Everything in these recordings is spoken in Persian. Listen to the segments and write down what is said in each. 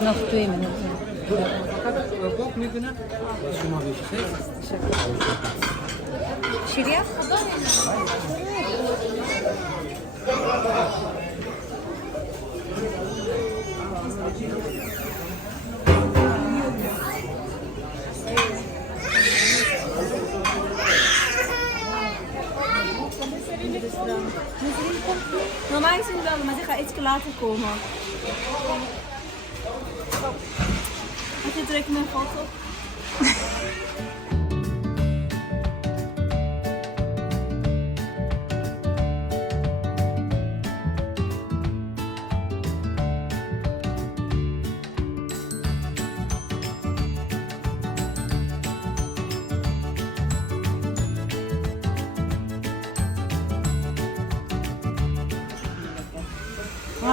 Nog 2 minuten. Şuraya? Normaal gezien wel, maar die gaat iets later komen. Heb je druk mijn foto?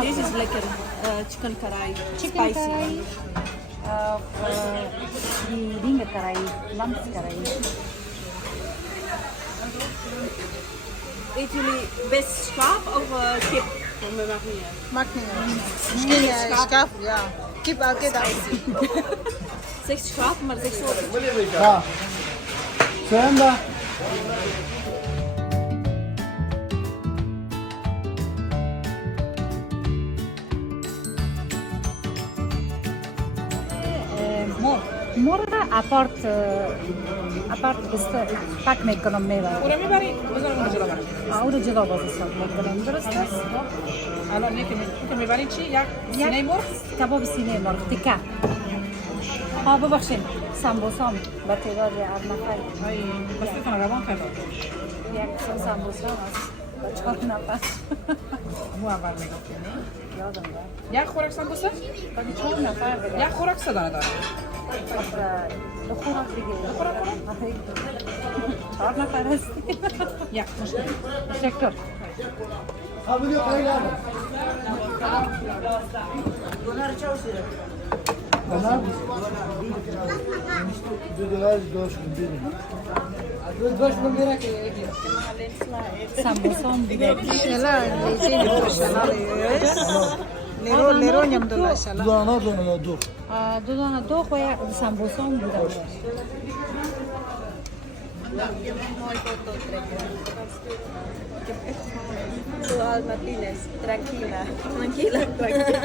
Deze is lekker. Chicken karai. Chicken Spicy. karai. Die dingen karai. Lamskarai. Eten jullie best schaap of kip? Dat maakt niet uit. Maakt niet uit. Misschien schaap, ja. Kip altijd uit. Zeg schaap, maar zeg zo. Ha. Sen de. Morgen apart pak mekanım meyve. Ora mi bari? Cosa non ce la bari? Avru cila bazı Dırıstas. Allora, ne mi bari çi? Ya siney mor? Kabab siney mor. Tika. Ha ببخشین سمبوسام با تعداد نفر. Ay, basta con la banca no. یک سمبوسا هست با 4 نفر. Bu haber ne getirdin? یادم داد. Ya خوراک sambusa? با 4 نفر بده. Ya خوراک sadana da. دو خوراک دیگه. دو خوراک کنم؟ 4 نفر هستی. Ya, مشکل. تشکر. Abi diyor kaylar. Bunlar $2 doş gün. Doş gün lira ki. سمبوسام دیگه. Şela, lezzetli şela alıyoruz. Lero nyamdola şela. Dudağına dönüyor dur. دو دانه دوغ و یک سمبوسام بوده. Soal Martínez, tranquila. Tranquila, tranquila.